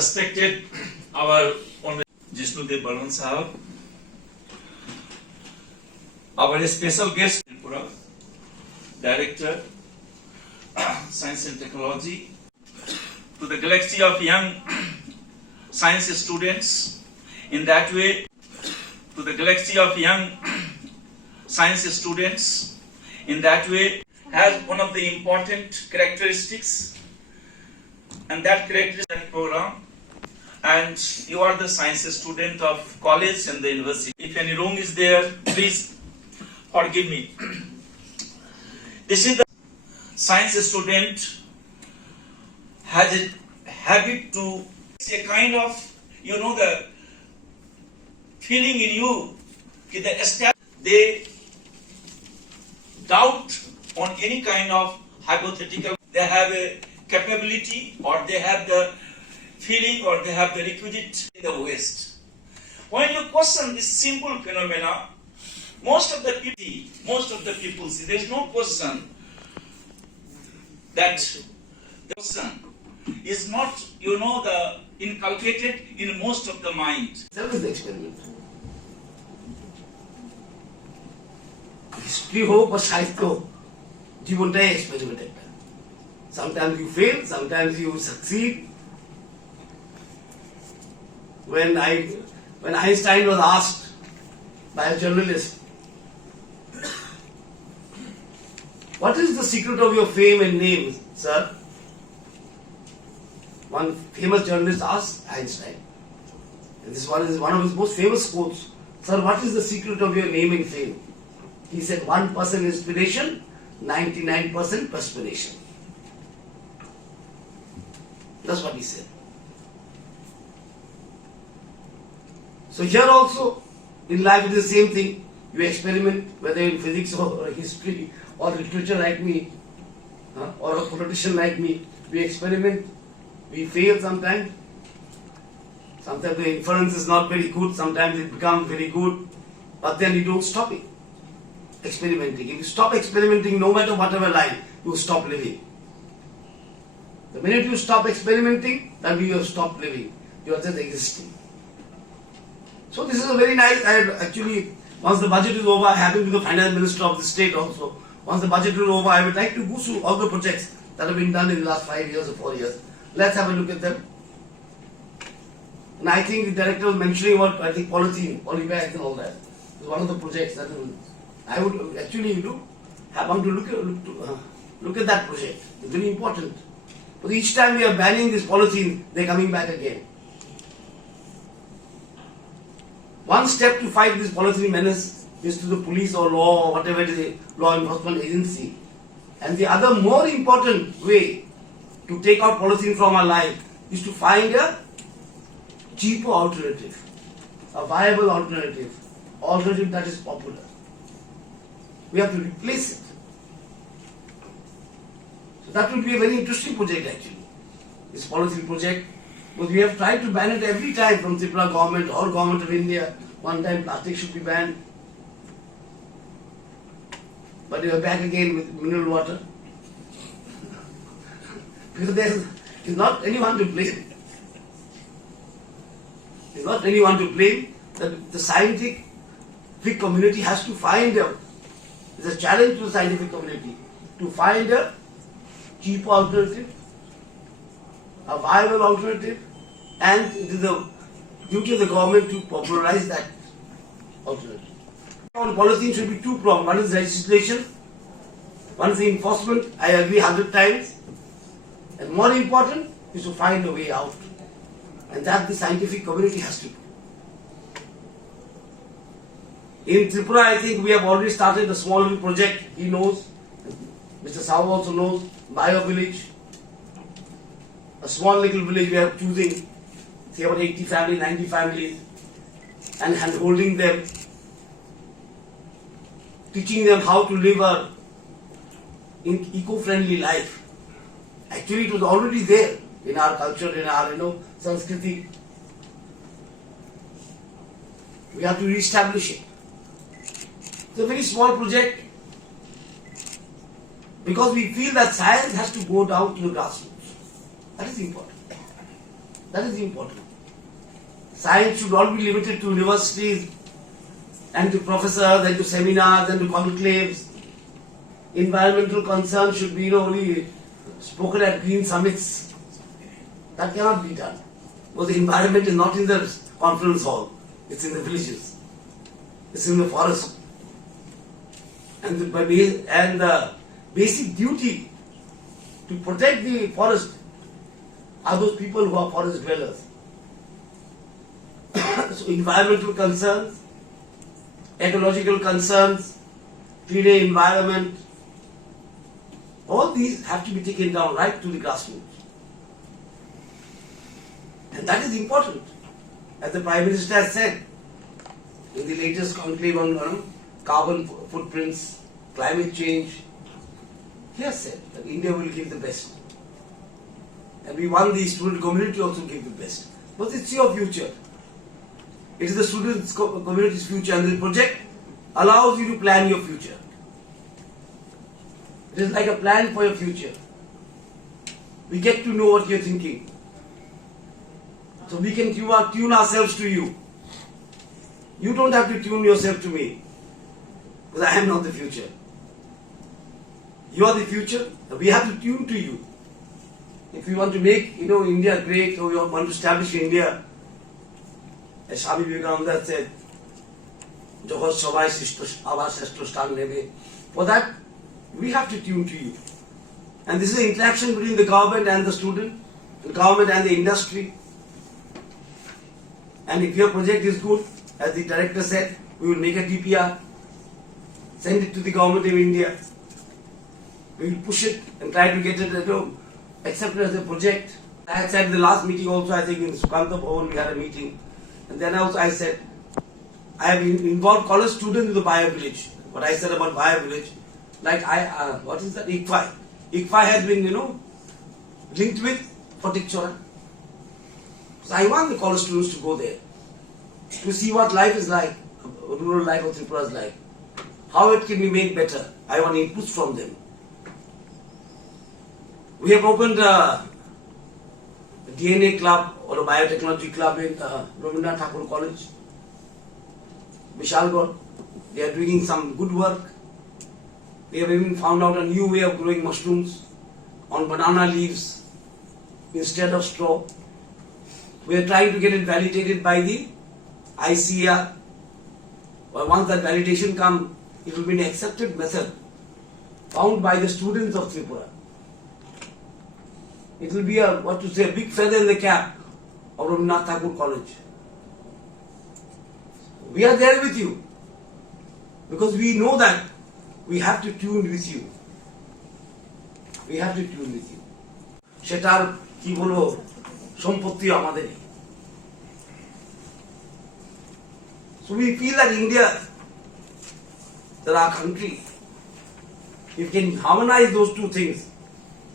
respected our Honorable Jishnudev Barman Sahab, our special guest, Director, Science and Technology, to the galaxy of young science students. In that way, to the galaxy of young science students, in that way, has one of the important characteristics, and that characteristic program. And you are the science student of college and the university. If any wrong is there, please forgive me. This is the science student has a habit to, it's a kind of, the feeling in you, they doubt on any kind of hypothetical. They have a capability, or they have the feeling, or they have the requisite in the West. When you question this simple phenomena, most of the people see there is no question that the question is not, the inculcated in most of the mind. Self is the experiment. History ho বা সাহিত্য জীবনটাই experiment একটা। Sometimes you fail, sometimes you succeed. When Einstein was asked by a journalist, what is the secret of your fame and name, sir? One famous journalist asked Einstein, and this one is one of his most famous quotes. Sir, what is the secret of your name and fame? He said, 1% inspiration, 99% perspiration. That's what he said. So here also, in life it is the same thing. You experiment, whether in physics or history or literature like me, or a politician like me. We experiment, we fail sometimes. Sometimes the inference is not very good, sometimes it becomes very good, but then you don't stop it. Experimenting. If you stop experimenting, no matter whatever line, you stop living. The minute you stop experimenting, that means you have stopped living. You are just existing. So this is a very nice, once the budget is over, I happen to be the finance minister of the state also. Once the budget is over, I would like to go through all the projects that have been done in the last 5 years or 4 years. Let's have a look at them. And I think the director was mentioning about, polythene, polybags and all that. It's one of the projects that I would actually want to look at that project. It's very important. But each time we are banning this polythene, they're coming back again. One step to fight this polythene menace is to the police or law or whatever it is, law enforcement agency. And the other more important way to take out polythene from our life is to find a cheaper alternative, a viable alternative that is popular. We have to replace it. So that would be a very interesting project actually, this polythene project. But we have tried to ban it every time from Tripura government or government of India. One time plastic should be banned. But we are back again with mineral water. Because there is not anyone to blame. There is not anyone to blame. The scientific community has to find it's a challenge to the scientific community to find a cheap alternative, a viable alternative, and it is the duty of the government to popularize that alternative. On polythene should be two-pronged. One is legislation, one is the enforcement. I agree 100 times. And more important is to find a way out. And that the scientific community has to do. In Tripura, I think we have already started a small little project. He knows, Mr. Sao also knows, Bio Village. A small little village we are choosing, say about 80 families, 90 families, and holding them, teaching them how to live a eco-friendly life. Actually, it was already there in our culture, in our, Sanskriti. We have to re-establish it. It's a very small project because we feel that science has to go down to the grassroots. That is important. That is important. Science should not be limited to universities and to professors and to seminars and to conclaves. Environmental concerns should be only spoken at green summits. That cannot be done. Because the environment is not in the conference hall, it's in the villages, it's in the forest. And the basic duty to protect the forest are those people who are forest dwellers. So environmental concerns, ecological concerns, cleaner environment, all these have to be taken down right to the grassroots. And that is important. As the Prime Minister has said in the latest conclave on carbon footprints, climate change, he has said that India will give the best. And we want the student community also give the best. But it's your future. It is the students' community's future, and the project allows you to plan your future. It is like a plan for your future. We get to know what you're thinking. So we can tune ourselves to you. You don't have to tune yourself to me, because I am not the future. You are the future, and we have to tune to you. If we want to make India great, or we want to establish India, as Swami Vivekananda said, Jagat Sabai Abar Sheshto Stan Nebe. For that, we have to tune to you. And this is an interaction between the government and the student, the government and the industry. And if your project is good, as the director said, we will make a DPR, send it to the government of India. We will push it and try to get it accepted as a project. I had said in the last meeting also, I think in Sukanta Bhavan we had a meeting. And then also I said, I have involved college students in the Bio Village. What I said about Bio Village, like what is that? ICFI. ICFI has been, linked with Photik-Chora. So I want the college students to go there, to see what life is like, rural life of Tripura is like, how it can be made better. I want inputs from them. We have opened a DNA club or a biotechnology club in Rabindranath Tagore College, Vishalgarh. They are doing some good work. They have even found out a new way of growing mushrooms on banana leaves instead of straw. We are trying to get it validated by the ICAR. But once that validation comes, it will be an accepted method found by the students of Tripura. It will be a big feather in the cap of Rabindranath Tagore College. We are there with you because we know that we have to tune with you. We have to tune with you. সেটার কি বলবো সম্পত্তি আমাদেরই. So we feel that India, that our country, if we can harmonize those two things,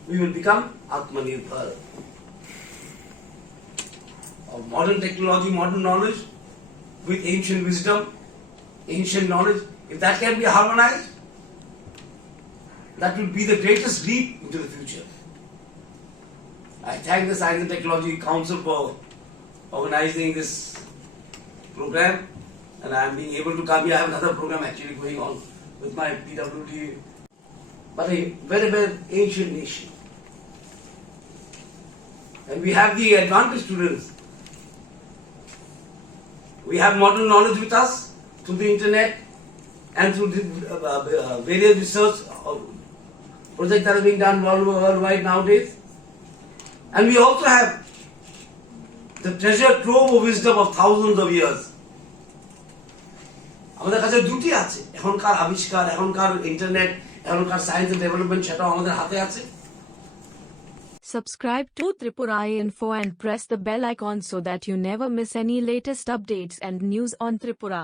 we will become Atmanirbhar. Of modern technology, modern knowledge, with ancient wisdom, ancient knowledge, if that can be harmonized, that will be the greatest leap into the future. I thank the Science and Technology Council for organizing this program, and I am being able to come here. I have another program actually going on with my PWD, but a very, very ancient nation. And we have the advantage students. We have modern knowledge with us through the internet and through the various research projects that are being done worldwide nowadays. And we also have the treasure trove of wisdom of thousands of years. আমাদের কাছে দুটি আছে, এখনকার আবিষ্কার, এখনকার internet, এখনকার science and development, সেটাও আমাদের হাতে আছে। Subscribe to Tripura Info and press the bell icon so that you never miss any latest updates and news on Tripura.